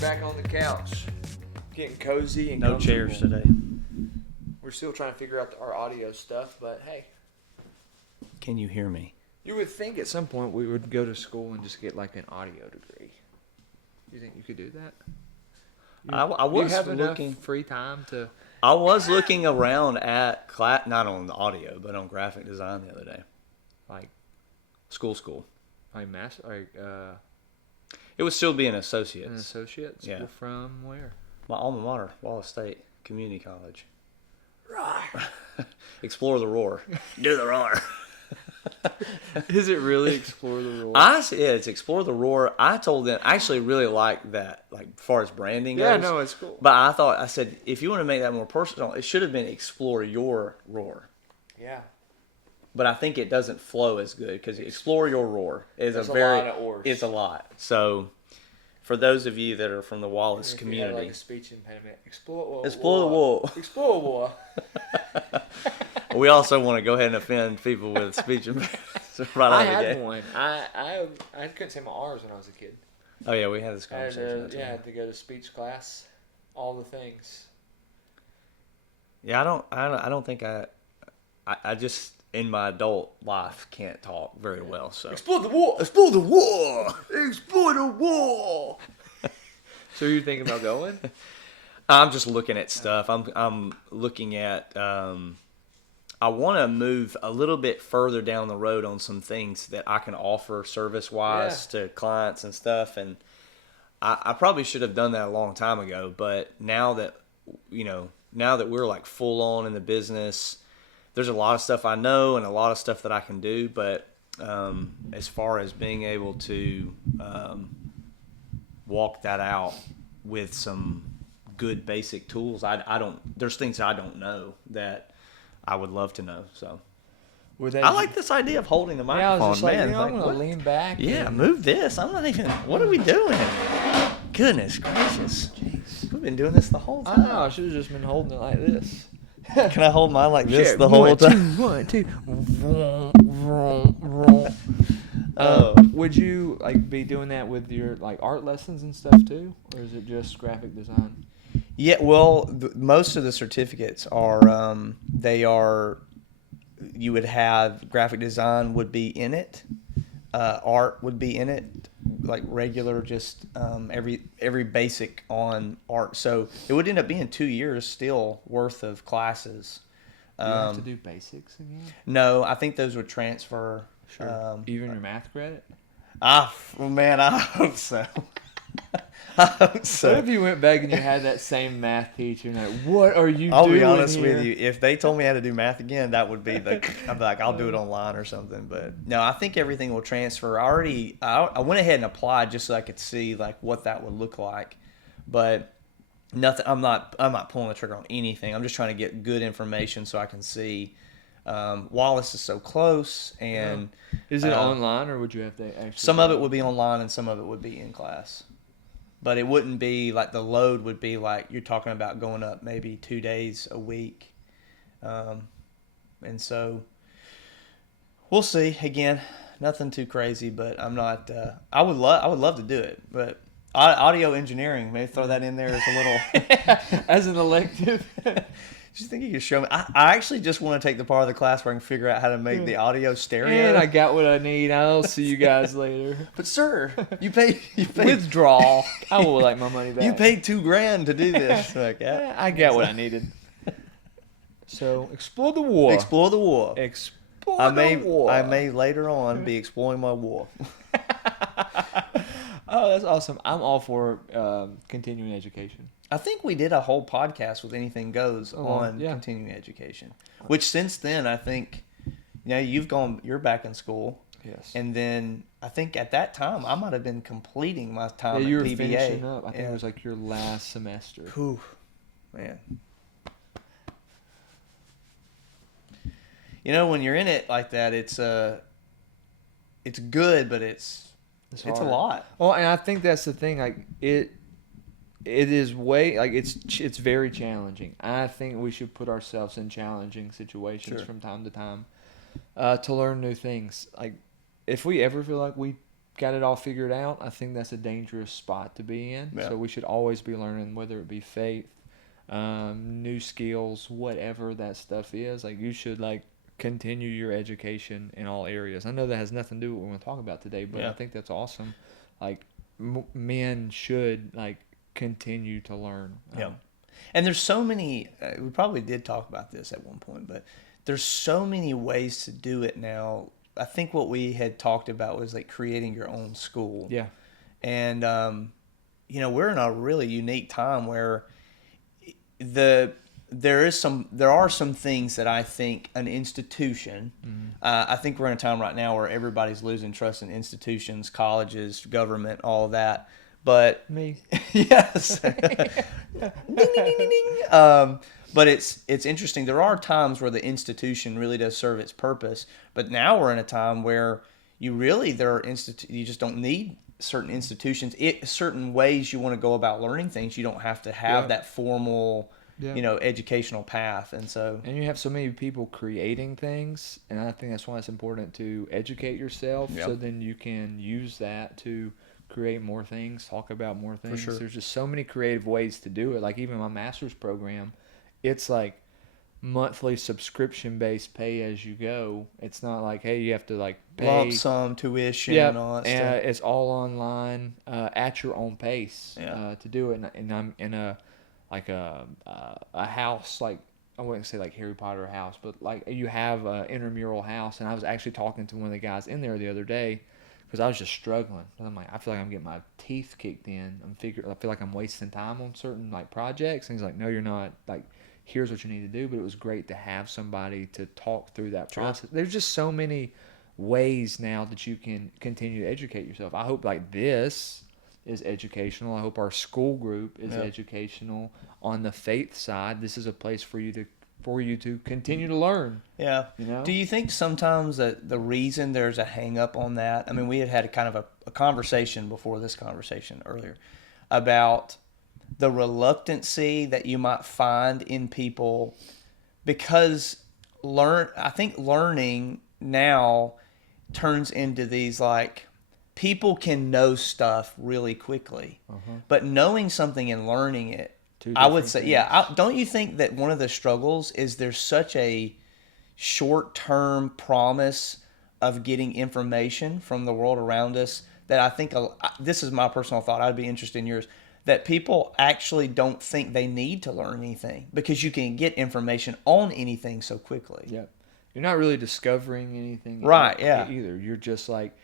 back on the couch, getting cozy and No comfortable. chairs today. We're still trying to figure out our audio stuff, but hey, Can you hear me? you would think at some point we would go to school and just get like an audio degree. You think you could do that? I was you have looking. enough free time to. I was looking around at class, not on the audio, but on graphic design the other day. Like School. It would still be an associate's. An associate's? Yeah. From where? My alma mater, Wallace State Community College. Right. Explore the roar. Do the roar. Is it really Explore the Roar? It's Explore the Roar. I told them, I actually really like that, like, as far as branding goes. Yeah, no, it's cool. But I said, if you want to make that more personal, it should have been Explore Your Roar. Yeah. But I think it doesn't flow as good because Explore Your Roar is There's a very, a lot of oars. it's a lot. So, for those of you that are from the Wallace If community, you had like a speech impediment, Explore the War. Explore War. We also want to go ahead and offend people with speech impediments right I out of the had gate. one. I couldn't say my R's when I was a kid. Oh yeah, we had this I had conversation. to, I had to go to speech class, all the things. Yeah, I don't think I just in my adult life can't talk very well. So Explore the war. Explore the war. Explore the war. So you're thinking about going? I'm just looking at stuff. I'm looking at. I want to move a little bit further down the road on some things that I can offer service-wise to clients and stuff. And I probably should have done that a long time ago. But now that we're like full on in the business, there's a lot of stuff I know and a lot of stuff that I can do. But as far as being able to walk that out with some good basic tools, I don't. There's things I don't know that I would love to know. So I like this idea of holding the microphone. Yeah, I was just man. I'm going to lean back. Yeah, move this. I'm not even. What are we doing? Goodness gracious. Jeez. We've been doing this the whole I time. know. I should have just been holding it like this. Can I hold mine like this Sure. the whole time? 1, 2. Would you like be doing that with your like art lessons and stuff too, or is it just graphic design? Yeah, well, most of the certificates are, you would have graphic design would be in it, art would be in it, like regular, just every basic on art. So it would end up being 2 years still worth of classes. Do you have to do basics again? No, I think those would transfer. Sure. Even your math credit? Well, man, I hope so. I hope so. What if you went back and you had that same math teacher and like, what are you I'll doing be honest here? with you. If they told me how to do math again, that would be I'd be like, I'll do it online or something. But no, I think everything will transfer. I went ahead and applied just so I could see like what that would look like. But nothing. I'm not pulling the trigger on anything. I'm just trying to get good information so I can see. Wallace is so close, and is it online or would you have to actually? Some of it would be online and some of it would be in class. But it wouldn't be like the load would be like you're talking about going up maybe 2 days a week. And so we'll see. Again, nothing too crazy, but I'm not I would love to do it, but audio engineering, maybe throw that in there as a little as an elective. Do you think you could show me? I actually just want to take the part of the class where I can figure out how to make the audio stereo. And I got what I need. I'll see you guys later. But sir, you paid withdraw. I will like my money back. You paid $2,000 to do this. Like, yeah, I got what I needed. So explore the war. Explore the war. Explore the war. I may later on be exploring my war. Oh, that's awesome. I'm all for continuing education. I think we did a whole podcast with Anything Goes on continuing education. Which since then, I think, you're back in school. Yes. And then I think at that time, I might have been completing my time at PBA. Yeah, you were finishing up. I think it was like your last semester. Whew, man. When you're in it like that, it's good, but it's a lot. Well, and I think that's the thing. Like it is it's very challenging. I think we should put ourselves in challenging situations from time to time to learn new things. Like if we ever feel like we got it all figured out, I think that's a dangerous spot to be in. Yeah. So we should always be learning, whether it be faith, new skills, whatever that stuff is. Like, you should like continue your education in all areas. I know that has nothing to do with what we're going to talk about today, but Yeah. I think that's awesome. Like, men should like continue to learn. Yeah. And there's so many, we probably did talk about this at one point, but there's so many ways to do it now. I think what we had talked about was like creating your own school. Yeah. And, we're in a really unique time where there are some things that I think an institution, I think we're in a time right now where everybody's losing trust in institutions, colleges, government, all of that. But Me. yes, ding, ding, ding, ding, ding. But it's interesting. There are times where the institution really does serve its purpose, but now we're in a time where you just don't need certain institutions. Certain ways you want to go about learning things. You don't have to have that formal, educational path, and you have so many people creating things, and I think that's why it's important to educate yourself, so then you can use that to create more things, talk about more things. sure. There's just so many creative ways to do it. Like, even my master's program, it's like monthly subscription based, pay as you go. It's not like, hey, you have to like pay lump sum tuition and all that stuff. It's all online, at your own pace, Yeah. to do it. And I'm in a house, like, I wouldn't say like Harry Potter house, but like you have an intramural house. And I was actually talking to one of the guys in there the other day, because I was just struggling. I'm like, I feel like I'm getting my teeth kicked in. I feel like I'm wasting time on certain like projects. And he's like, no, you're not. Like, here's what you need to do. But it was great to have somebody to talk through that process. There's just so many ways now that you can continue to educate yourself. I hope like this is educational. I hope our school group is educational. On the faith side, this is a place for you to continue to learn. Yeah. You know? Do you think sometimes that the reason there's a hang up on that, I mean, we had a kind of a conversation before this conversation earlier about the reluctancy that you might find in people, because I think learning now turns into these like, people can know stuff really quickly, but knowing something and learning it, I would say, don't you think that one of the struggles is there's such a short-term promise of getting information from the world around us that I think, this is my personal thought, I'd be interested in yours, that people actually don't think they need to learn anything because you can get information on anything so quickly. Yeah. You're not really discovering anything. Right, yeah. Either. You're just like,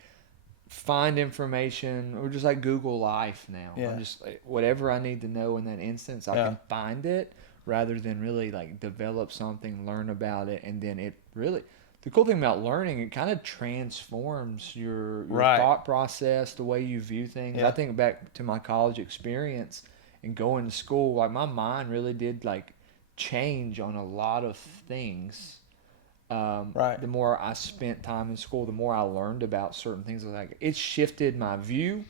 find information, or just like Google Life now. Yeah. I'm just like, whatever I need to know in that instance, I can find it, rather than really like develop something, learn about it, and then it really. The cool thing about learning, it kind of transforms your thought process, the way you view things. Yeah. I think back to my college experience and going to school, like my mind really did like change on a lot of things. The more I spent time in school, the more I learned about certain things. Like, it shifted my view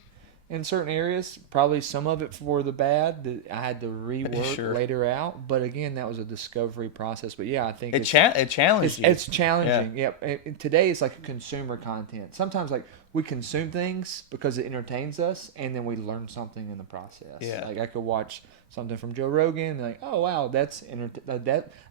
in certain areas. Probably some of it for the bad that I had to rework later out. But again, that was a discovery process. But yeah, I think it challenged you. It's challenging. Yeah. Today it's like consumer content. Sometimes like we consume things because it entertains us, and then we learn something in the process. Yeah. Like, I could watch something from Joe Rogan and like, oh wow, that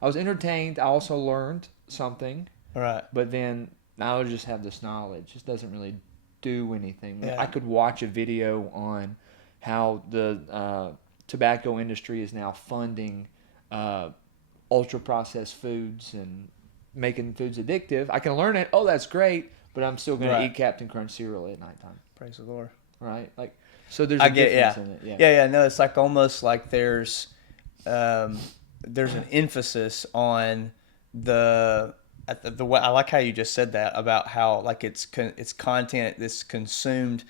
I was entertained. I also learned something. Right. But then I would just have this knowledge. It doesn't really do anything. Yeah. I could watch a video on how the tobacco industry is now funding ultra processed foods and making foods addictive. I can learn it. Oh, that's great. But I'm still going to eat Captain Crunch cereal at nighttime. Praise the Lord. Right? Like, so there's a difference in it. Yeah. No, it's like almost like there's an emphasis on the way. I like how you just said that about how like it's content that's consumed.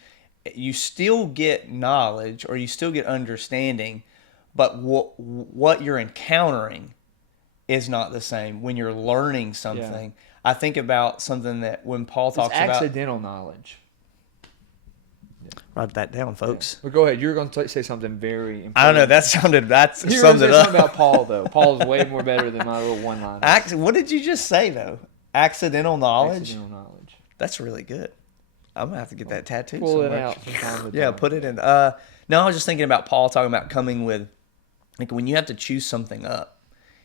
You still get knowledge, or you still get understanding, but what you're encountering is not the same when you're learning something. Yeah. I think about something that when Paul talks about accidental knowledge. Write that down, folks. Yeah. Well, go ahead. You're going to say something very important. I don't know. That summed it up. You're going to say something about Paul, though. Paul's way more better than my little one-liner. What did you just say, though? Accidental knowledge? Accidental knowledge. That's really good. I'm gonna have to get that tattooed Pull it somewhere. out from time to Yeah, time. put it in. No, I was just thinking about Paul talking about coming with, like, when you have to choose something up,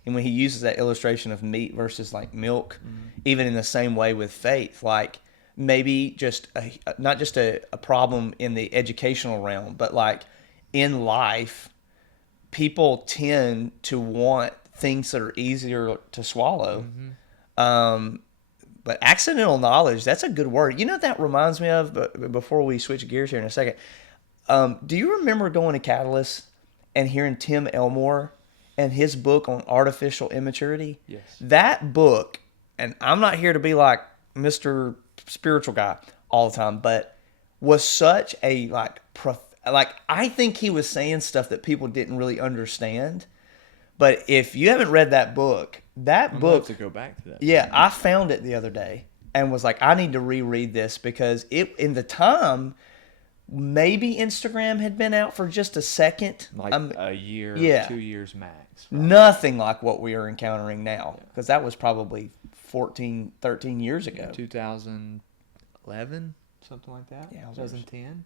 and when he uses that illustration of meat versus like milk, even in the same way with faith, like maybe just not just a problem in the educational realm, but like in life, people tend to want things that are easier to swallow. But accidental knowledge, that's a good word. You know what that reminds me of? But before we switch gears here in a second, do you remember going to Catalyst and hearing Tim Elmore and his book on artificial immaturity? Yes. That book, and I'm not here to be like Mr. Spiritual guy all the time, but was such a like I think he was saying stuff that people didn't really understand. But if you haven't read that book, I'm gonna have to go back to that. yeah, I found it the other day and was like, I need to reread this because it in the time, maybe Instagram had been out for just a second. Like a year, yeah. 2 years max. Right? Nothing like what we are encountering now, because that was probably 14, 13 years ago. 2011, something like that. Yeah, 2010,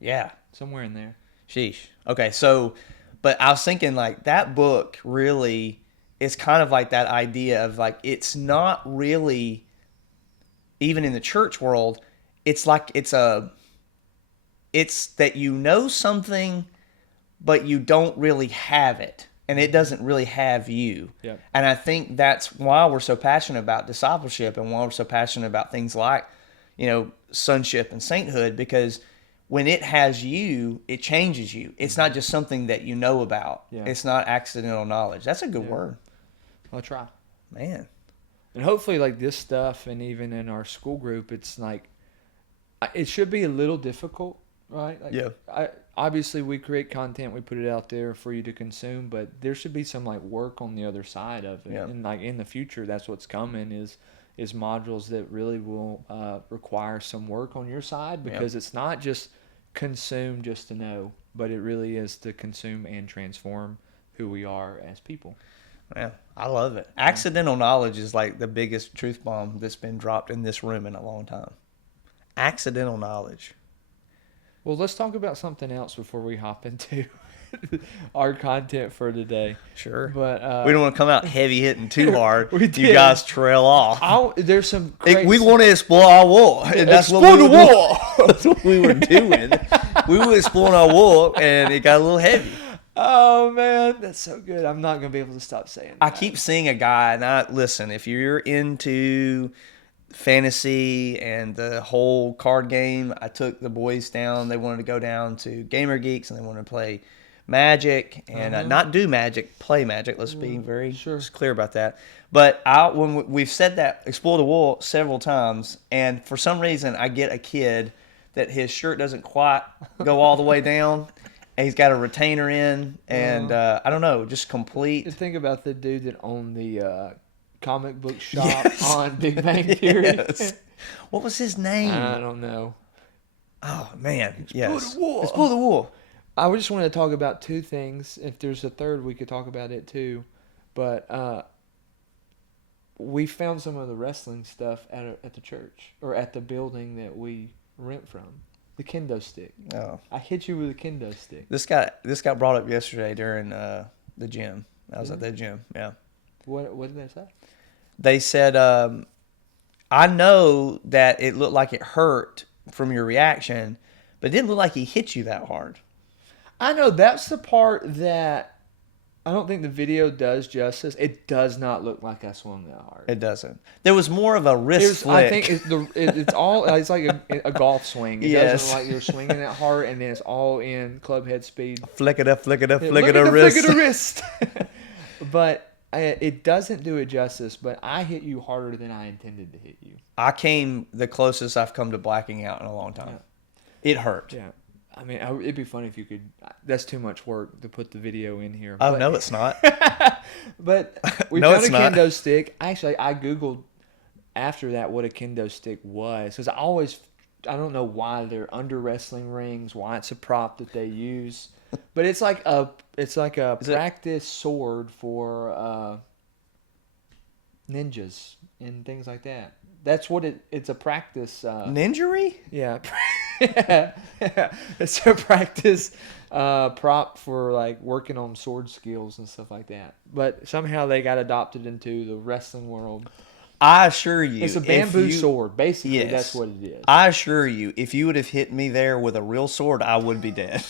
Yeah. somewhere in there. Sheesh. Okay, so, but I was thinking like that book really is kind of like that idea of like, it's not really, even in the church world, it's like it's that you know something, but you don't really have it. And it doesn't really have you. Yep. And I think that's why we're so passionate about discipleship and why we're so passionate about things like, sonship and sainthood, because when it has you, it changes you. It's not just something that you know about. Yeah. It's not accidental knowledge. That's a good word. I'll try. Man. And hopefully, like this stuff, and even in our school group, it's like, it should be a little difficult, right? Like, Yeah. Obviously, we create content, we put it out there for you to consume, but there should be some like work on the other side of it. Yeah. And like in the future, that's what's coming is modules that really will require some work on your side, because it's not just consume just to know, but it really is to consume and transform who we are as people. Yeah, I love it. Accidental knowledge is like the biggest truth bomb that's been dropped in this room in a long time. Accidental knowledge. Well, let's talk about something else before we hop into our content for today. Sure. But we don't want to come out heavy hitting too hard. We You did. guys trail off. There's some great We want to explore our wall. And that's what Explore we the were doing. wall. That's what we were doing. We were exploring our wall, and it got a little heavy. Oh man, that's so good. I'm not gonna be able to stop saying that. I keep seeing a guy, and listen, if you're into fantasy and the whole card game, I took the boys down. They wanted to go down to Gamer Geeks, and they wanted to play Magic, and not do Magic, play Magic. Let's be very clear about that. But when we've said that, explore the wall several times, and for some reason I get a kid that his shirt doesn't quite go all the way down, and he's got a retainer in, and I don't know, just complete. Think about the dude that owned the comic book shop on Big Bang Theory. Yes. What was his name? I don't know. Oh man, Explore the wall. Explore the wall. I just wanted to talk about two things. If there's a third, we could talk about it too. But we found some of the wrestling stuff at the church, or at the building that we rent from. The kendo stick. Oh, I hit you with a kendo stick. this got brought up yesterday during the gym. I was at the gym. Yeah. What did they say? They said, I know that it looked like it hurt from your reaction, but it didn't look like he hit you that hard. I know that's the part that I don't think the video does justice. It does not look like I swung that hard. It doesn't. There was more of a wrist flick. I think it's like a golf swing. It doesn't look like you're swinging that hard, and then it's all in club head speed. Flick it up, Flick wrist. Flick of the wrist. But it doesn't do it justice. But I hit you harder than I intended to hit you. I came the closest I've come to blacking out in a long time. Yeah. It hurt. Yeah. I mean, it'd be funny if you could. That's too much work to put the video in here. Oh, no, it's not. But we No, found it's a not. kendo stick. Actually, I Googled after that what a kendo stick was. Because I don't know why they're under wrestling rings, why it's a prop that they use. But it's like a practice sword for ninjas and things like that. That's what it's a practice. Ninjury? Yeah. It's a practice prop for like working on sword skills and stuff like that. But somehow they got adopted into the wrestling world. I assure you. It's a bamboo sword. Basically, Yes. that's what it is. I assure you, if you would have hit me there with a real sword, I would be dead.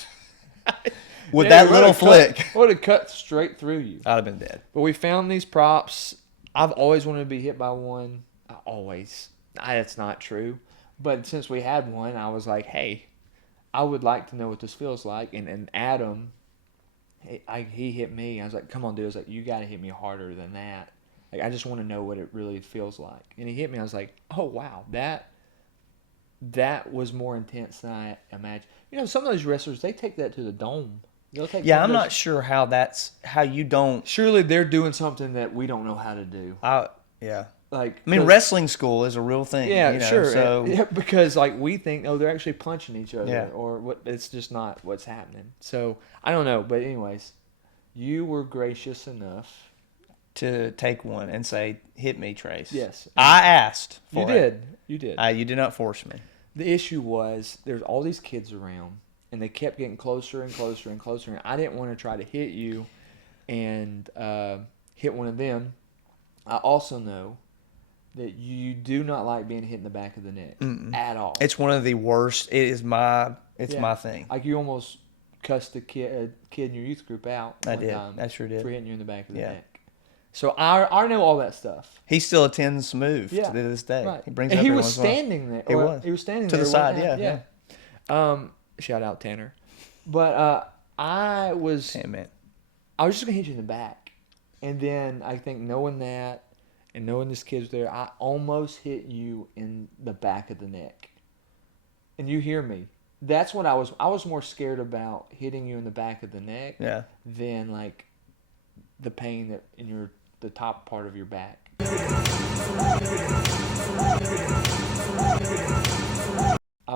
With Yeah, that little flick. Would have cut straight through you. I'd have been dead. But we found these props. I've always wanted to be hit by one. That's not true. But since we had one, I was like, hey, I would like to know what this feels like. And Adam, he hit me. I was like, come on, dude. I was like, you got to hit me harder than that. Like, I just want to know what it really feels like. And he hit me. I was like, oh, wow. That was more intense than I imagined. You know, some of those wrestlers, they take that to the dome. Yeah, I'm not sure how you don't. Surely they're doing something that we don't know how to do. Yeah. Like, I mean, wrestling school is a real thing. Yeah, you know, sure. So Yeah, because like we think, they're actually punching each other, Yeah. or what? It's just not what's happening. So I don't know, but anyways, you were gracious enough to take one and say, "Hit me, Trace." Yes, I asked for you it. did. You did. You did not force me. The issue was there's all these kids around, and they kept getting closer and closer and closer. And I didn't want to try to hit you, and hit one of them. I also know that you do not like being hit in the back of the neck at all. It's one of the worst. It is my thing. Like you almost cussed a kid in your youth group out. I one did. time I sure did. For hitting you in the back of the Yeah. neck. So I know all that stuff. He still attends Smooth Yeah. to this day. Right. He brings And it up he every was once in a while. standing there. He was. He was standing To there the side, one time. yeah. Shout out Tanner. But I was Hey, man. I was just gonna hit you in the back, and then I think knowing that and knowing this kid's there, I almost hit you in the back of the neck. And you hear me. That's what I was more scared about hitting you in the back of the neck than like the pain that in the top part of your back.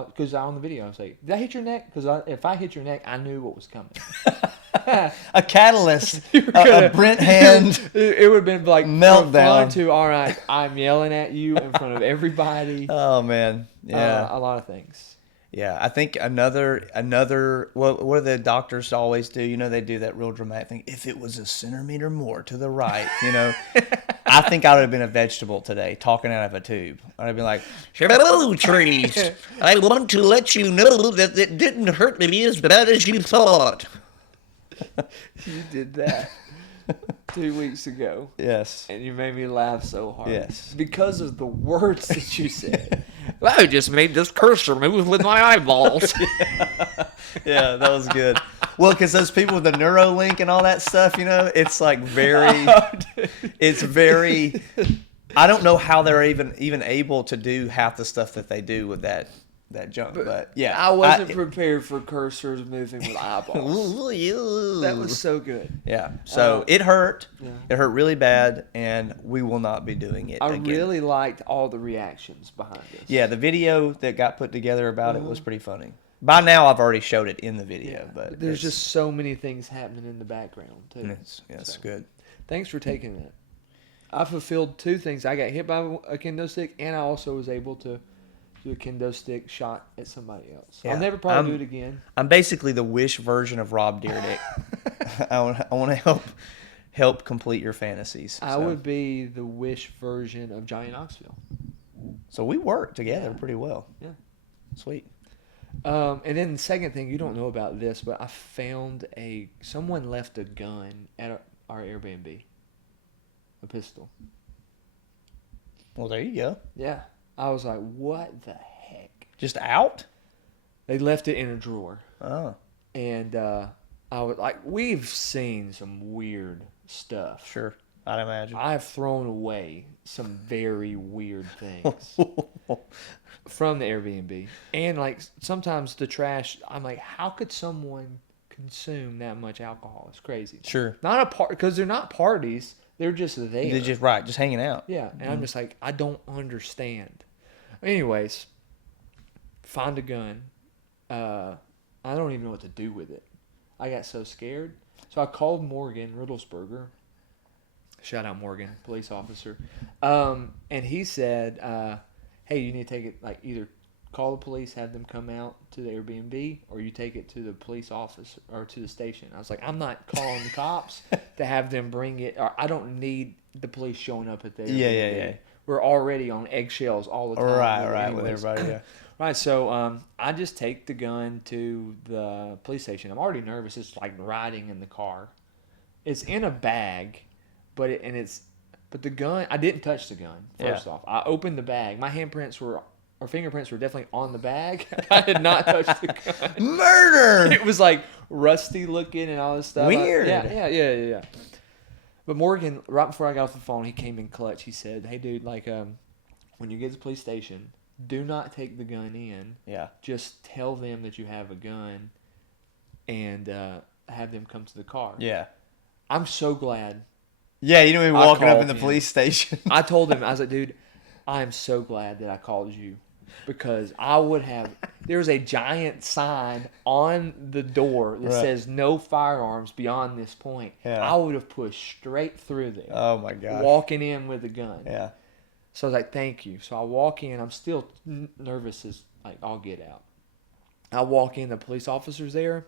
Because on the video I was like, did I hit your neck? Because if I hit your neck, I knew what was coming. A catalyst, a Brent hand. It would have been like meltdown. To all right, I'm yelling at you in front of everybody. Oh man, yeah, a lot of things. Yeah, I think another. What do the doctors always do? You know, they do that real dramatic thing. If it was a centimeter more to the right, you know, I think I would have been a vegetable today, talking out of a tube. I'd have been like, "Hello, trees. I want to let you know that it didn't hurt me as bad as you thought." You did that 2 weeks ago. Yes. And you made me laugh so hard. Yes. Because of the words that you said. I just made this cursor move with my eyeballs. Yeah, that was good. Well, because those people with the Neuralink and all that stuff, you know, it's like very, it's very. I don't know how they're even able to do half the stuff that they do with that junk. But yeah, I wasn't prepared for cursors moving with eyeballs. That was so good. Yeah. So it hurt. Yeah. It hurt really bad, and we will not be doing it I again. really liked all the reactions behind it. Yeah, the video that got put together about it was pretty funny. By now, I've already showed it in the video, but there's just so many things happening in the background too. It's good. Thanks for taking that. I fulfilled two things. I got hit by a kendo stick, and I also was able to do a kendo stick shot at somebody else. Yeah. I'll never probably do it again. I'm basically the Wish version of Rob Dyrdek. I want to help complete your fantasies. I would be the Wish version of Johnny Knoxville. So we work together pretty well. Yeah. Sweet. And then the second thing, you don't know about this, but I found someone left a gun at our Airbnb. A pistol. Well, there you go. Yeah. I was like, what the heck? Just out? They left it in a drawer. Oh. And I was like, we've seen some weird stuff. Sure. I'd imagine. I've thrown away some very weird things from the Airbnb. And like sometimes the trash, I'm like, how could someone consume that much alcohol? It's crazy. Sure. Not a part, because they're not parties. They're just there. They're just hanging out. Yeah. And I'm just like, I don't understand. Anyways, find a gun. I don't even know what to do with it. I got so scared. So I called Morgan Riddlesberger. Shout out Morgan, police officer. And he said, hey, you need to take it, like, either call the police, have them come out to the Airbnb, or you take it to the police office or to the station. I was like, I'm not calling the cops to have them bring it. Or I don't need the police showing up at the Airbnb. Yeah. We're already on eggshells all the time. Right, with everybody, yeah. Right, so I just take the gun to the police station. I'm already nervous. It's like riding in the car. It's in a bag, but the gun, I didn't touch the gun, first off. I opened the bag. My fingerprints were definitely on the bag. I did not touch the gun. Murder! It was like rusty looking and all this stuff. Weird. Yeah. But Morgan, right before I got off the phone, he came in clutch. He said, hey, dude, like, when you get to the police station, do not take the gun in. Yeah. Just tell them that you have a gun and have them come to the car. Yeah. I'm so glad. Yeah, you don't even walking up in the him. police station. I told him, I was like, dude, I am so glad that I called you because I would have. There's a giant sign on the door that says no firearms beyond this point. Yeah. I would have pushed straight through there. Oh, my gosh. Walking in with a gun. Yeah. So I was like, thank you. So I walk in. I'm still nervous as, like, I'll get out. I walk in. The police officer's there.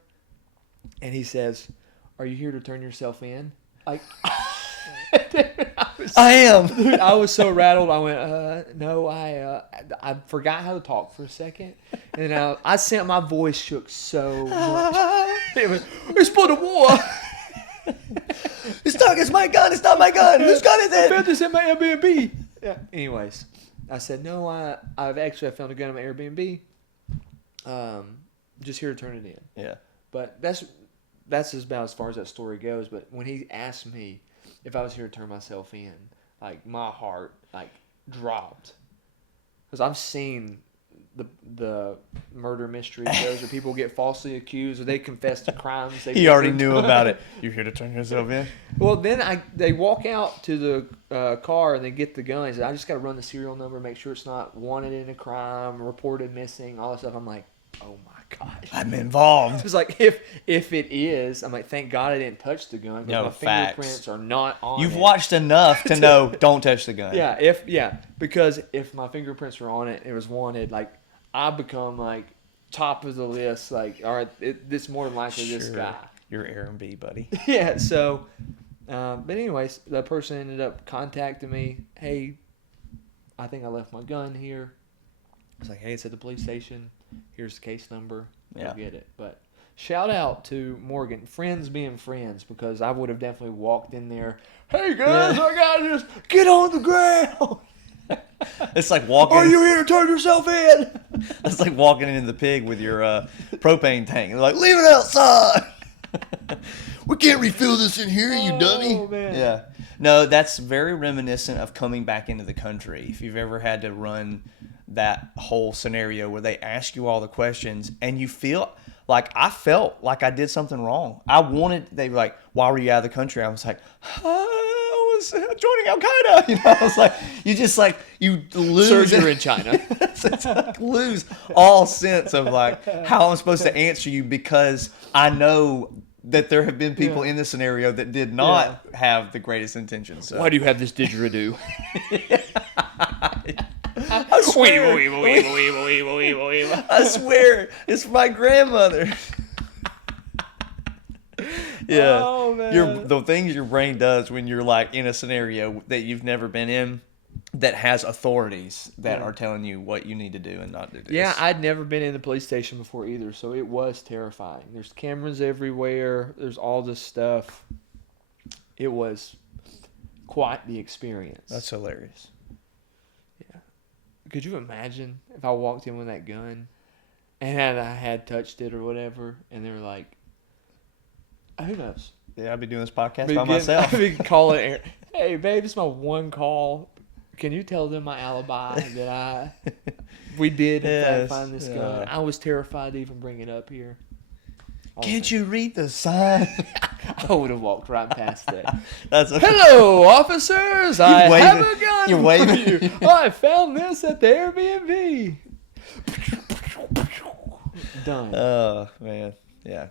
And he says, are you here to turn yourself in? Like, I am. Dude, I was so rattled. I went, no, I forgot how to talk for a second. And I sent, my voice shook so much. It was, it's for the war. It's my gun. It's not my gun. Whose gun is I it? found this in my Airbnb. Yeah. Anyways, I said, no, I found a gun in my Airbnb. Just here to turn it in. Yeah. But that's about as far as that story goes. But when he asked me if I was here to turn myself in, like, my heart, like, dropped. Because I've seen the murder mystery shows where people get falsely accused or they confess to crimes. He already knew about it. You're here to turn yourself in? Well, then they walk out to the car and they get the gun. He said, I just got to run the serial number, make sure it's not wanted in a crime, reported missing, all that stuff. I'm like, oh my gosh. I'm involved. It was like, if it is, I'm like, thank God I didn't touch the gun because my fingerprints are not on You've it. watched enough to know don't touch the gun. Yeah, because if my fingerprints were on it, it was wanted, like, I become, like, top of the list, like, all right, this more than likely this guy. You're Aaron B, buddy. Yeah, so, but anyways, the person ended up contacting me, hey, I think I left my gun here. I was like, hey, it's at the police station. Here's the case number. Go get it. But shout out to Morgan, friends being friends, because I would have definitely walked in there. Hey guys, I gotta just get on the ground. It's like walking. Are you here to turn yourself in? It's like walking into the pig with your propane tank. They're like, leave it outside. We can't refill this in here, you dummy. Man. Yeah. No, that's very reminiscent of coming back into the country. If you've ever had to run that whole scenario where they ask you all the questions and you feel like, I felt like I did something wrong. They were like, why were you out of the country? I was like, I was joining Al Qaeda. You know, I was like, you lose. Surgery in China. It's like lose all sense of like how I'm supposed to answer you because I know that there have been people in this scenario that did not have the greatest intentions. So. Why do you have this didgeridoo? I swear. I swear, it's my grandmother. Yeah. Oh, man. The things your brain does when you're like in a scenario that you've never been in that has authorities that are telling you what you need to do and not to do. Yeah, I'd never been in the police station before either, so it was terrifying. There's cameras everywhere. There's all this stuff. It was quite the experience. That's hilarious. Yeah. Could you imagine if I walked in with that gun and I had touched it or whatever, and they were like, who knows? Yeah, I'd be doing this podcast by myself. I'd be calling Aaron, hey, babe, it's my one call. Can you tell them my alibi that we did in fact find this gun? I was terrified to even bring it up here. Can't you read the sign? I would have walked right past that. That's Hello, officers! I have a gun You're for waving. you. I found this at the Airbnb. Done. Oh, man. Yeah.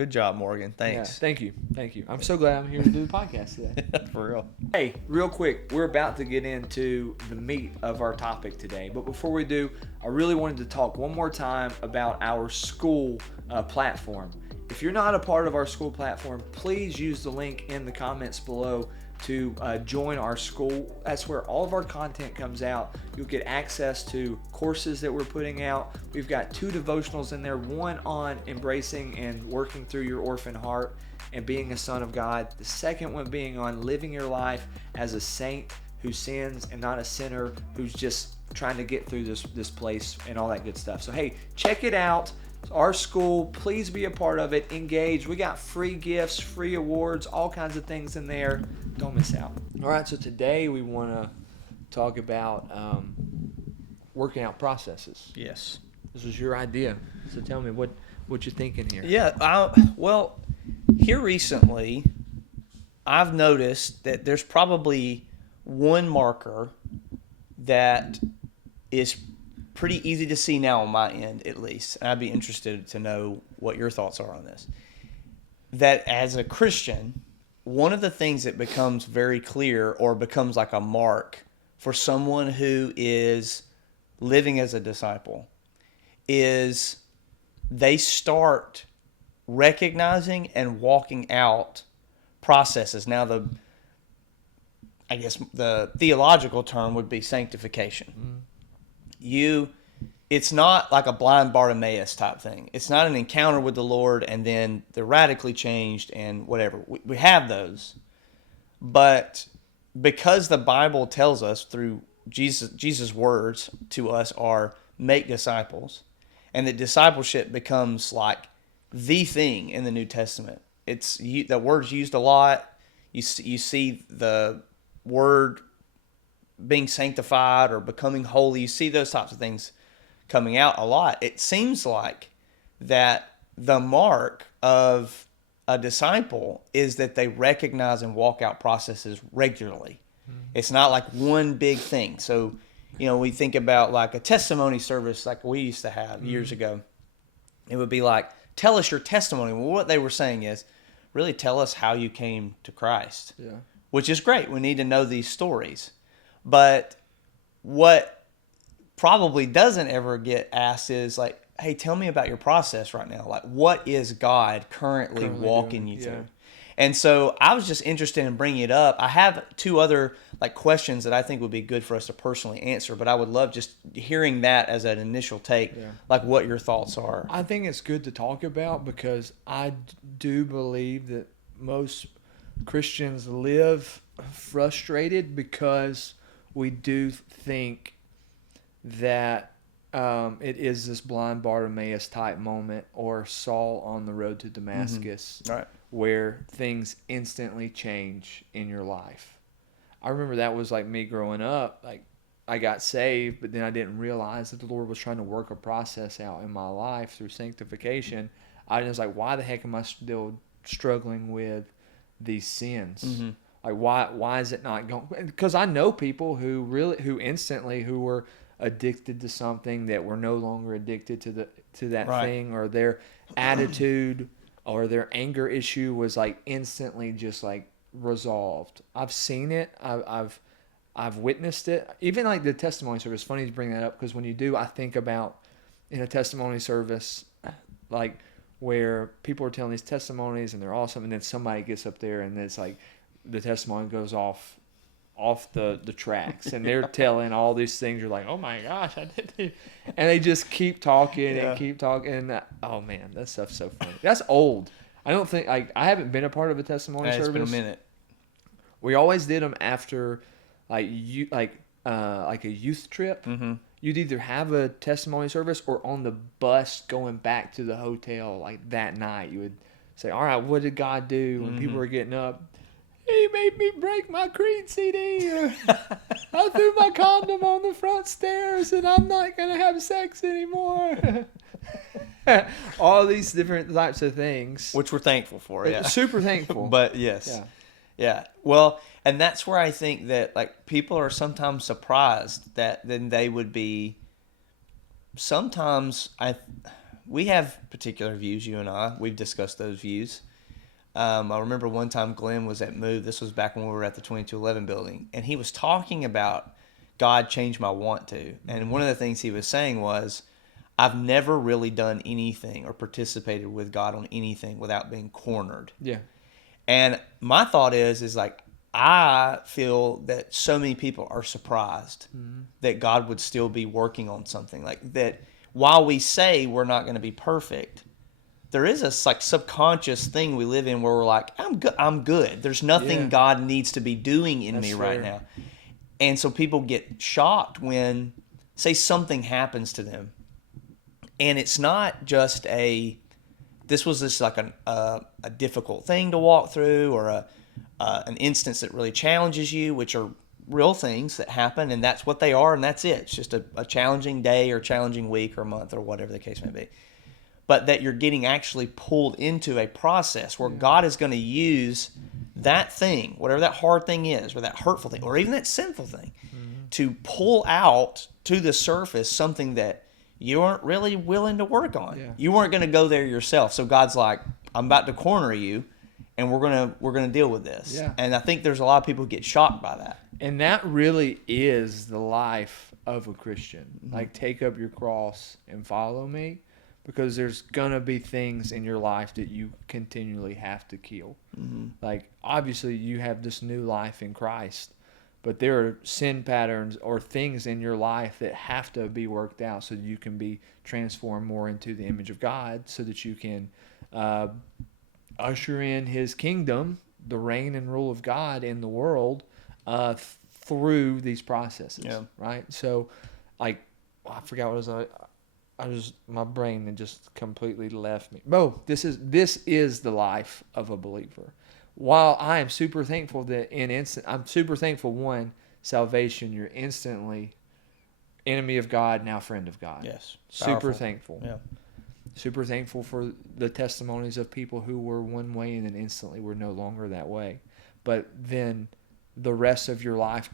Good job, Morgan. Yeah, Thanks. thank you. I'm so glad I'm here to do the podcast today. For real. Hey, real quick, we're about to get into the meat of our topic today. But before we do, I really wanted to talk one more time about our SKOOL platform. If you're not a part of our SKOOL platform, please use the link in the comments below to join our SKOOL. That's where all of our content comes out. You'll get access to courses that we're putting out. We've got 2 devotionals in there, one on embracing and working through your orphan heart and being a son of God. The second one being on living your life as a saint who sins and not a sinner who's just trying to get through this place and all that good stuff. So hey, check it out. It's our SKOOL. Please be a part of it. Engage. We got free gifts, free awards, all kinds of things in there. Don't miss out. All right, so today we want to talk about working out processes. Yes. This was your idea. So tell me what you're thinking here. Yeah. Well, here recently, I've noticed that there's probably one marker that is pretty easy to see now on my end, at least. And I'd be interested to know what your thoughts are on this. That as a Christian, one of the things that becomes very clear or becomes like a mark for someone who is living as a disciple is they start recognizing and walking out processes. Now, I guess the theological term would be sanctification. It's not like a blind Bartimaeus type thing. It's not an encounter with the Lord and then they're radically changed and whatever. We have those. But because the Bible tells us through Jesus' words to us are make disciples, and that discipleship becomes like the thing in the New Testament. The word's used a lot. You see the word being sanctified or becoming holy. You see those types of things coming out a lot. It seems like that the mark of a disciple is that they recognize and walk out processes regularly. It's not like one big thing. So, we think about like a testimony service like we used to have years ago. It would be like, tell us your testimony. Well, what they were saying is, really tell us how you came to Christ. Yeah. Which is great. We need to know these stories. But what probably doesn't ever get asked is like, hey, tell me about your process right now. Like, what is God currently walking you through? And so I was just interested in bringing it up. I have 2 other like questions that I think would be good for us to personally answer, but I would love just hearing that as an initial take, like what your thoughts are. I think it's good to talk about because I do believe that most Christians live frustrated because we do think that it is this blind Bartimaeus type moment or Saul on the road to Damascus, Right, where things instantly change in your life. I remember that was like me growing up. Like I got saved, but then I didn't realize that the Lord was trying to work a process out in my life through sanctification. I was like, why the heck am I still struggling with these sins? Like why is it not going? Because I know people who were addicted to something that were no longer addicted to that thing, or their attitude or their anger issue was like instantly just like resolved. I've seen it. I've witnessed it. Even like the testimony service. Funny to bring that up because when you do, I think about in a testimony service like where people are telling these testimonies and they're awesome, and then somebody gets up there and it's like the testimony goes off the tracks and they're telling all these things. You're like, oh my gosh, I did. And they just keep talking and keep talking. And oh man, that stuff's so funny. That's old. I don't think I haven't been a part of a testimony service. It's been a minute. We always did them after like a youth trip. Mm-hmm. You'd either have a testimony service or on the bus going back to the hotel like that night. You would say, all right, what did God do? When people were getting up, He made me break my Creed CD, or I threw my condom on the front stairs and I'm not going to have sex anymore. All these different types of things. Which we're thankful for, yeah. Super thankful. But yes. Yeah. Well, and that's where I think that like people are sometimes surprised that then they would be sometimes we have particular views, you and I. We've discussed those views. I remember one time Glenn was at Move. This was back when we were at the 2211 building. And he was talking about God changed my want to. And one of the things he was saying was, I've never really done anything or participated with God on anything without being cornered. Yeah. And my thought is like, I feel that so many people are surprised that God would still be working on something like that. While we say we're not going to be perfect, there is a like subconscious thing we live in where we're like, I'm good. There's nothing God needs to be doing in me right now. And so people get shocked when, say, something happens to them. And it's not just this was just like a difficult thing to walk through, or an instance that really challenges you, which are real things that happen, and that's what they are, and that's it. It's just a challenging day or challenging week or month or whatever the case may be. But that you're getting actually pulled into a process where God is going to use that thing, whatever that hard thing is, or that hurtful thing, or even that sinful thing, to pull out to the surface something that you weren't really willing to work on. Yeah. You weren't going to go there yourself. So God's like, I'm about to corner you, and we're gonna deal with this. Yeah. And I think there's a lot of people who get shocked by that. And that really is the life of a Christian. Like, take up your cross and follow me, because there's gonna be things in your life that you continually have to kill. Like, obviously you have this new life in Christ, but there are sin patterns or things in your life that have to be worked out so that you can be transformed more into the image of God, so that you can usher in his kingdom, the reign and rule of God in the world, through these processes. Yeah. Right? So, like, I forgot what I was my brain had just completely left me. This is the life of a believer. While I am super thankful that I'm super thankful, one, salvation, you're instantly enemy of God, now friend of God. Yes. Super thankful. Yeah. Super thankful for the testimonies of people who were one way and then instantly were no longer that way. But then the rest of your life,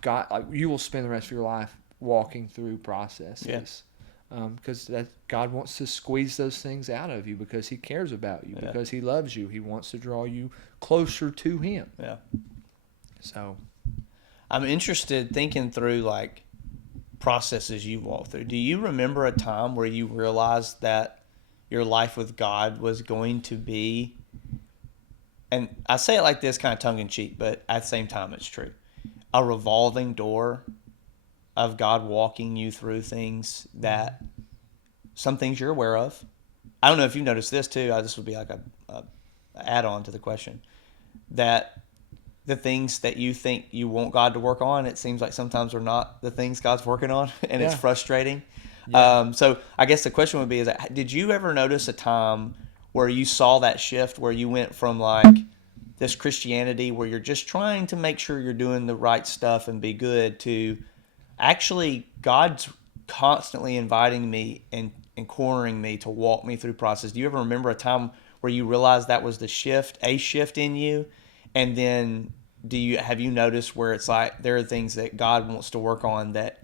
you will spend the rest of your life walking through processes. Yes. Because God wants to squeeze those things out of you, because he cares about you, because he loves you. He wants to draw you closer to him. Yeah. So I'm interested thinking through like processes you walked through. Do you remember a time where you realized that your life with God was going to be, and I say it like this kind of tongue in cheek, but at the same time it's true, a revolving door of God walking you through things, that some things you're aware of. I don't know if you've noticed this too. This would be like a add-on to the question, that the things that you think you want God to work on, it seems like sometimes are not the things God's working on, and it's frustrating. Yeah. So I guess the question would be, did you ever notice a time where you saw that shift, where you went from like this Christianity where you're just trying to make sure you're doing the right stuff and be good, to actually God's constantly inviting me and cornering me to walk me through process? Do you ever remember a time where you realized that was a shift in you? And then have you noticed where it's like there are things that God wants to work on that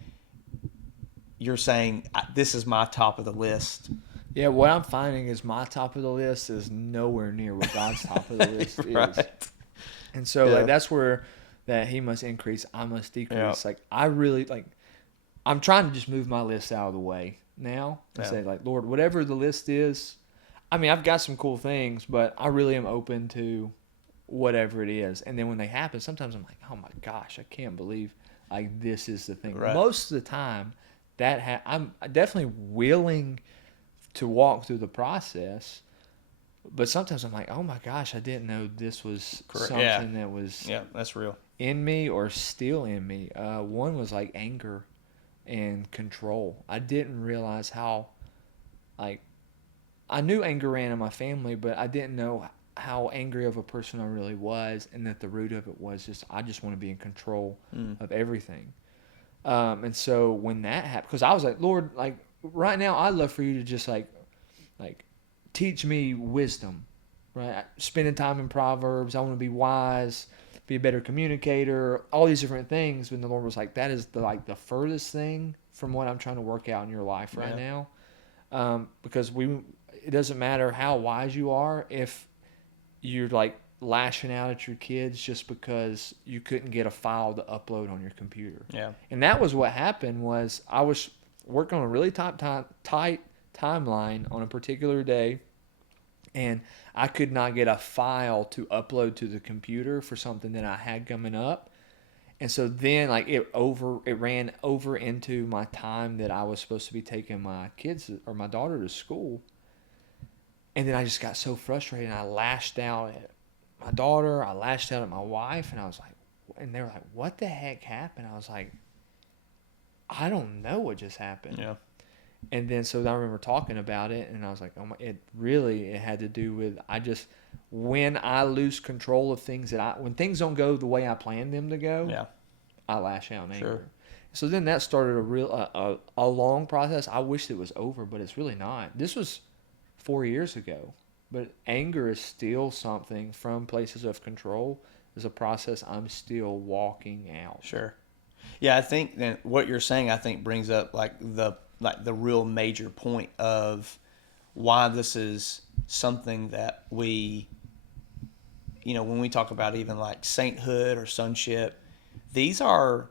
you're saying, this is my top of the list? Yeah, what I'm finding is my top of the list is nowhere near what God's top of the list is. And so like, that's where that he must increase, I must decrease. Yeah. Like, I really, like, I'm trying to just move my list out of the way now and say, like, Lord, whatever the list is, I mean, I've got some cool things, but I really am open to whatever it is. And then when they happen, sometimes I'm like, oh my gosh, I can't believe, like, this is the thing. Right. Most of the time, I'm definitely willing to walk through the process, but sometimes I'm like, oh my gosh, I didn't know this was something that was that's real in me or still in me. One was like anger and control. I didn't realize how, like, I knew anger ran in my family, but I didn't know how angry of a person I really was, and that the root of it was just, I just want to be in control of everything. And so when that happened, because I was like, Lord, like, right now I'd love for you to just like teach me wisdom, right? Spending time in Proverbs. I want to be wise, be a better communicator, all these different things. When the Lord was like, that is the furthest thing from what I'm trying to work out in your life right now. because it doesn't matter how wise you are if you're like lashing out at your kids just because you couldn't get a file to upload on your computer. Yeah. And that was what happened. Was I was working on a really tight timeline on a particular day, and I could not get a file to upload to the computer for something that I had coming up. And so then like it ran over into my time that I was supposed to be taking my kids or my daughter to school. And then I just got so frustrated, and I lashed out at my daughter, I lashed out at my wife, and I was like, and they were like, what the heck happened? I was like, I don't know what just happened. Yeah. And then so I remember talking about it, and I was like, oh my, it had to do with when I lose control of things when things don't go the way I planned them to go, Yeah. I lash out in anger. Sure. So then that started a long process. I wish it was over, but it's really not. This was 4 years ago, but anger is still something from places of control. Is a process I'm still walking out. Sure. Yeah, I think that what you're saying, I think, brings up like the real major point of why this is something that we, when we talk about even like sainthood or sonship, these are,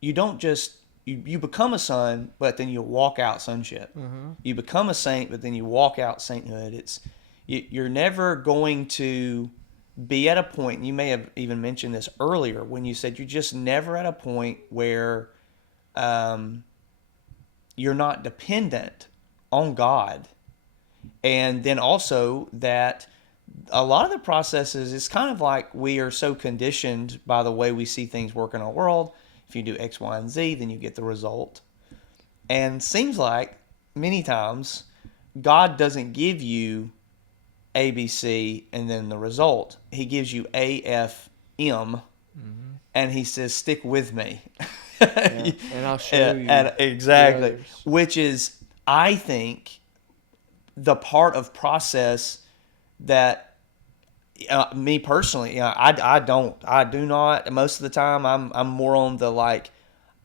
you don't just, you become a son, but then you walk out sonship. Mm-hmm. You become a saint, but then you walk out sainthood. You're never going to be at a point, and you may have even mentioned this earlier when you said you're just never at a point where you're not dependent on God. And then also that a lot of the processes, it's kind of like we are so conditioned by the way we see things work in our world. If you do X, Y, and Z, then you get the result. And seems like many times God doesn't give you A, B, C, and then the result. He gives you A, F, M, and he says, stick with me. Yeah, and I'll show you. Exactly. Which is, I think, the part of process that me personally, I do not. Most of the time, I'm more on the like,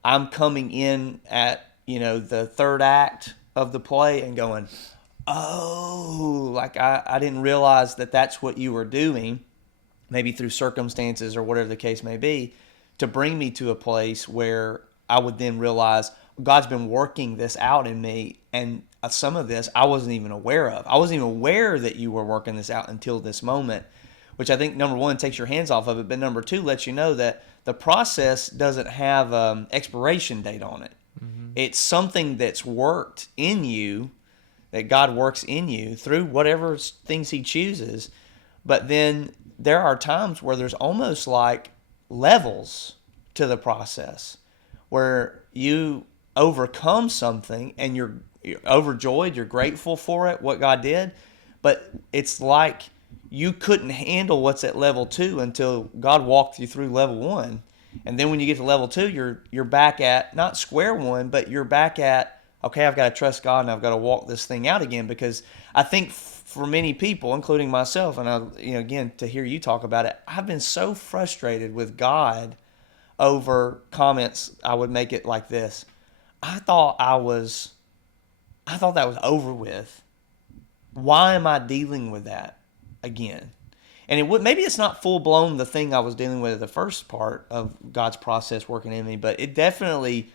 I'm coming in at the third act of the play and going, oh, like I didn't realize that that's what you were doing, maybe through circumstances or whatever the case may be, to bring me to a place where I would then realize God's been working this out in me, and some of this I wasn't even aware of. I wasn't even aware that you were working this out until this moment, which I think, number one, takes your hands off of it, but number two, lets you know that the process doesn't have expiration date on it. Mm-hmm. It's something that's worked in you, that God works in you through whatever things he chooses. But then there are times where there's almost like levels to the process where you overcome something and you're overjoyed, you're grateful for it, what God did. But it's like you couldn't handle what's at level 2 until God walked you through level 1. And then when you get to level 2, you're back at not square one, but you're back at, okay, I've got to trust God and I've got to walk this thing out again. Because I think for many people, including myself, and again, to hear you talk about it, I've been so frustrated with God over comments. I would make it like this: I thought that was over with. Why am I dealing with that again? And maybe it's not full blown the thing I was dealing with at the first part of God's process working in me, but it definitely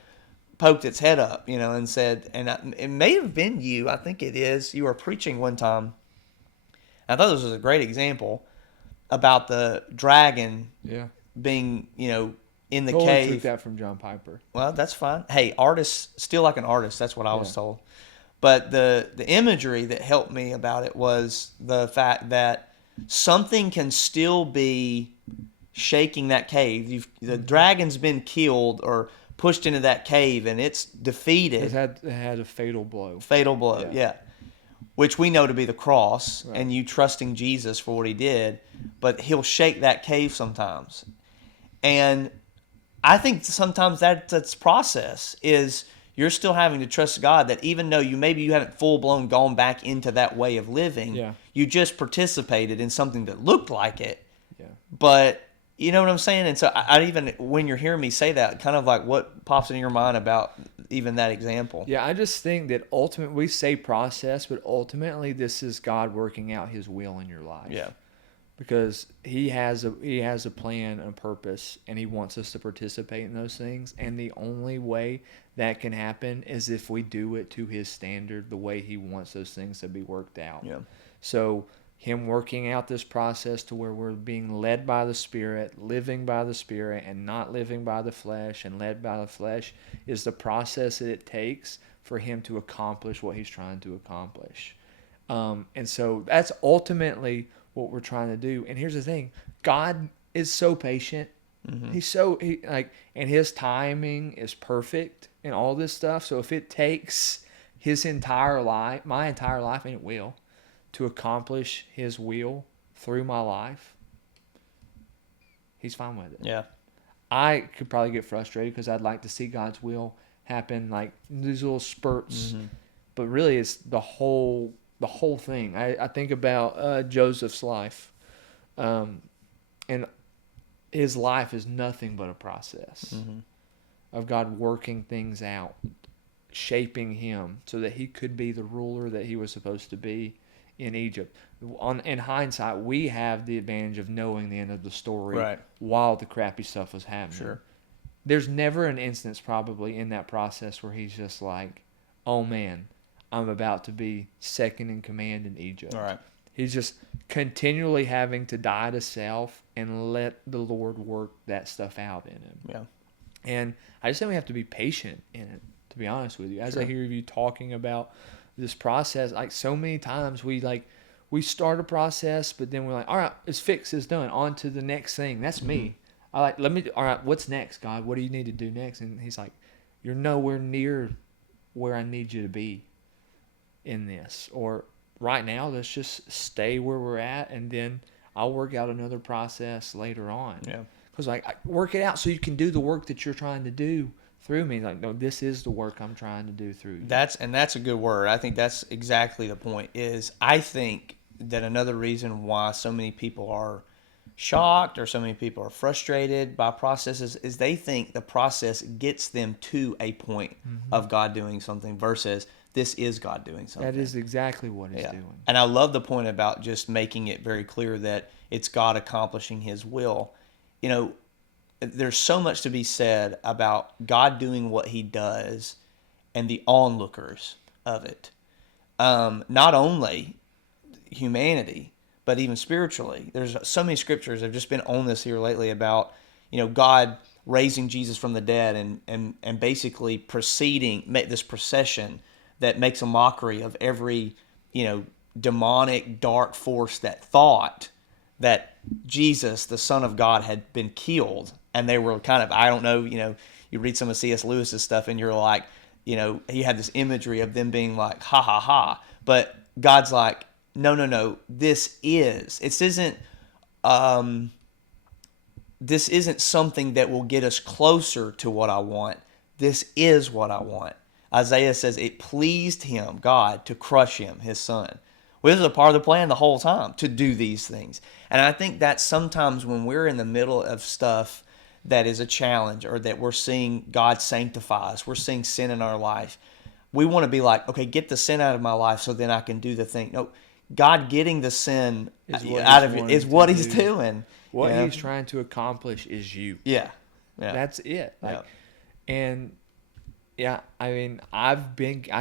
poked its head up, and said, and it may have been you. I think it is. You were preaching one time. I thought this was a great example about the dragon being, in the cave. Took that from John Piper. Well, that's fine. Hey, artists, still like an artist. That's what I was told. But the imagery that helped me about it was the fact that something can still be shaking that cave. The dragon's been killed or pushed into that cave, and it's defeated. It had a fatal blow. Fatal blow, yeah. Which we know to be the cross, right, and you trusting Jesus for what he did. But he'll shake that cave sometimes. And I think sometimes that's process is you're still having to trust God that even though you haven't full-blown gone back into that way of living, you just participated in something that looked like it. Yeah. But You know what I'm saying? And so I even, when you're hearing me say that, kind of like what pops into your mind about even that example? Yeah, I just think that ultimately, we say process, but ultimately this is God working out his will in your life. Yeah. Because he has a plan and a purpose, and he wants us to participate in those things. And the only way that can happen is if we do it to his standard, the way he wants those things to be worked out. Yeah. So him working out this process to where we're being led by the Spirit, living by the Spirit, and not living by the flesh and led by the flesh is the process that it takes for him to accomplish what he's trying to accomplish. And so that's ultimately what we're trying to do. And here's the thing: God is so patient. Mm-hmm. And his timing is perfect and all this stuff. So if it takes his entire life, my entire life, and it will, to accomplish his will through my life, he's fine with it. Yeah. I could probably get frustrated because I'd like to see God's will happen like these little spurts. Mm-hmm. But really it's the whole thing. I think about Joseph's life. And his life is nothing but a process of God working things out, shaping him so that he could be the ruler that he was supposed to be in Egypt. In hindsight, we have the advantage of knowing the end of the story while the crappy stuff was happening. Sure. There's never an instance probably in that process where he's just like, oh man, I'm about to be second in command in Egypt. All right. He's just continually having to die to self and let the Lord work that stuff out in him. Yeah. And I just think we have to be patient in it, to be honest with you. As I hear you talking about this process, like so many times we start a process, but then we're like, all right, it's fixed, it's done, on to the next thing. That's me. All right, what's next, God? What do you need to do next? And he's like, you're nowhere near where I need you to be in this. Or right now, let's just stay where we're at, and then I'll work out another process later on. Yeah. Because I work it out so you can do the work that you're trying to do through me. Like, no, this is the work I'm trying to do through you. That's a good word. I think that's exactly the point. I think that another reason why so many people are shocked or so many people are frustrated by processes is they think the process gets them to a point of God doing something versus this is God doing something. That is exactly what he's doing. And I love the point about just making it very clear that it's God accomplishing his will. You know, there's so much to be said about God doing what he does and the onlookers of it. Not only humanity, but even spiritually. There's so many scriptures that have just been on this here lately about, God raising Jesus from the dead and basically make this procession that makes a mockery of every, demonic dark force that thought that Jesus, the Son of God, had been killed. And they were kind of, I don't know, you read some of C.S. Lewis's stuff and you're like, he had this imagery of them being like, ha, ha, ha. But God's like, no, this isn't something that will get us closer to what I want. This is what I want. Isaiah says it pleased him, God, to crush him, his son. Well, this is a part of the plan the whole time, to do these things. And I think that sometimes when we're in the middle of stuff that is a challenge or that we're seeing God sanctify us, we're seeing sin in our life, we want to be like, okay, get the sin out of my life so then I can do the thing. No, God getting the sin out of it is what he's doing. What he's trying to accomplish is you. Yeah. That's it. And yeah, I mean, I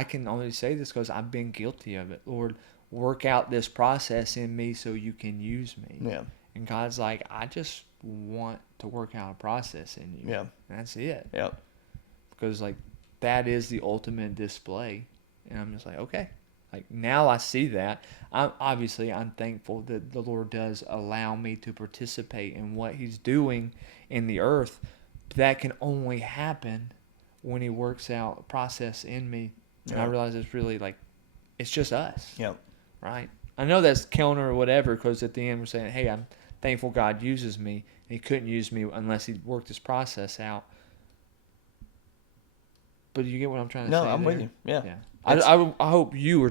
can only say this because I've been guilty of it. Lord, work out this process in me so you can use me. Yeah. And God's like, I just want to work out a process in you. Yeah. That's it. Yeah. Because that is the ultimate display. And I'm just like, okay. Now I see that. I'm thankful that the Lord does allow me to participate in what he's doing in the earth. That can only happen when he works out a process in me. And I realize it's really it's just us. Yep. Right? I know that's counter or whatever, because at the end we're saying, hey, I'm thankful God uses me. And he couldn't use me unless he worked this process out. But you get what I'm trying to say? No, I'm with you. Yeah. I hope you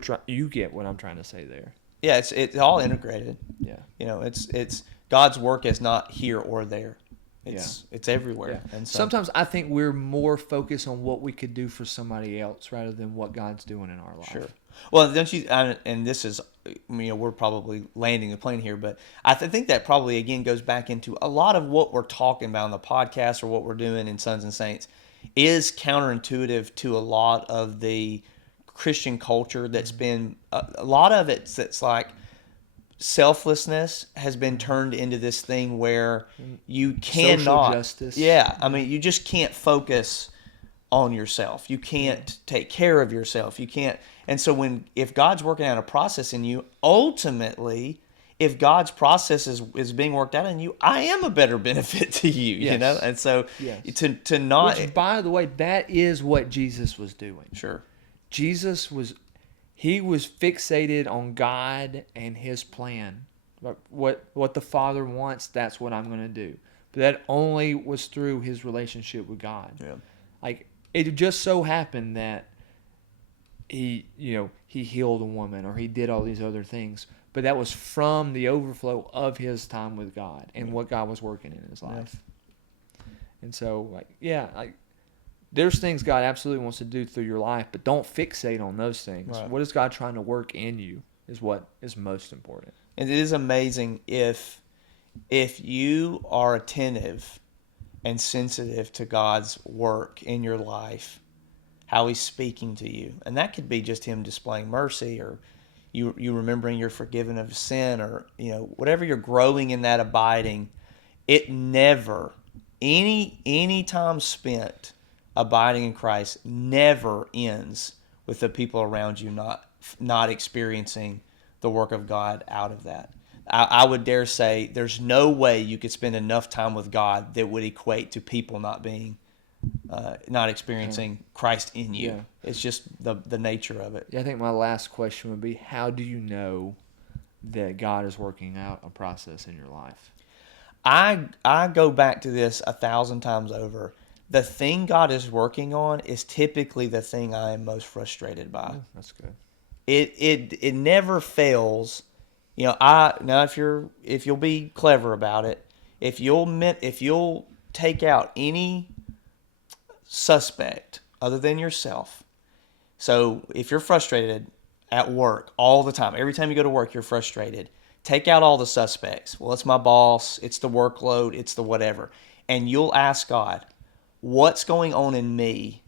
get what I'm trying to say there. Yeah, it's all integrated. Yeah. It's God's work is not here or there. It's everywhere. Yeah. And so, Sometimes I think we're more focused on what we could do for somebody else rather than what God's doing in our life. sure. Well, don't you? And this is, we're probably landing the plane here, but I think that probably again goes back into a lot of what we're talking about on the podcast or what we're doing in Sons and Saints is counterintuitive to a lot of the Christian culture that's been a lot of it that's like selflessness has been turned into this thing where you cannot Social justice. I mean, you just can't focus on yourself. You can't take care of yourself. You can't. And so if God's working out a process in you, ultimately, if God's process is being worked out in you, I am a better benefit to you, you know? And so to not... Which, by the way, that is what Jesus was doing. Sure. Jesus was fixated on God and his plan. What the Father wants, that's what I'm going to do. But that only was through his relationship with God. Yeah. Like, it just so happened that he healed a woman or he did all these other things. But that was from the overflow of his time with God and what God was working in his life. And so, there's things God absolutely wants to do through your life, but don't fixate on those things. Right. What is God trying to work in you is what is most important. And it is amazing if you are attentive and sensitive to God's work in your life, how he's speaking to you. And that could be just him displaying mercy or you remembering you're forgiven of sin or, whatever you're growing in that abiding. It never, any time spent abiding in Christ never ends with the people around you not experiencing the work of God out of that. I would dare say there's no way you could spend enough time with God that would equate to people not experiencing Christ in you. Yeah. It's just the nature of it. Yeah, I think my last question would be, how do you know that God is working out a process in your life? I go back to this 1,000 times over. The thing God is working on is typically the thing I am most frustrated by. Oh, that's good. It never fails. If you'll be clever about it, if you'll take out any suspect other than yourself. So if you're frustrated at work all the time, every time you go to work, you're frustrated. Take out all the suspects. Well, it's my boss, it's the workload, it's the whatever. And you'll ask God, what's going on in me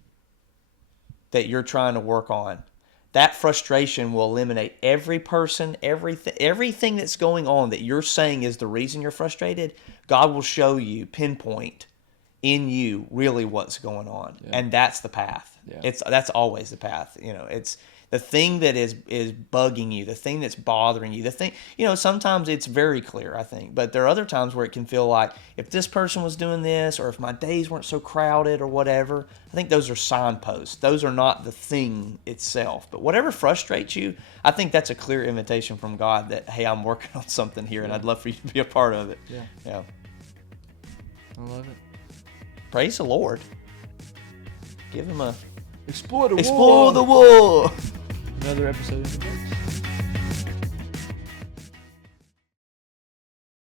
that you're trying to work on? That frustration will eliminate every person, everything that's going on that you're saying is the reason you're frustrated. God will show you, pinpoint in you really what's going on. Yeah. And that's the path. Yeah. That's always the path. It's the thing that is bugging you, the thing that's bothering you, the thing, sometimes it's very clear, I think, but there are other times where it can feel like if this person was doing this or if my days weren't so crowded or whatever. I think those are signposts. Those are not the thing itself, but whatever frustrates you, I think that's a clear invitation from God that, hey, I'm working on something here and I'd love for you to be a part of it. Yeah. I love it. Praise the Lord. Give him a Explore the war. Another episode in the books.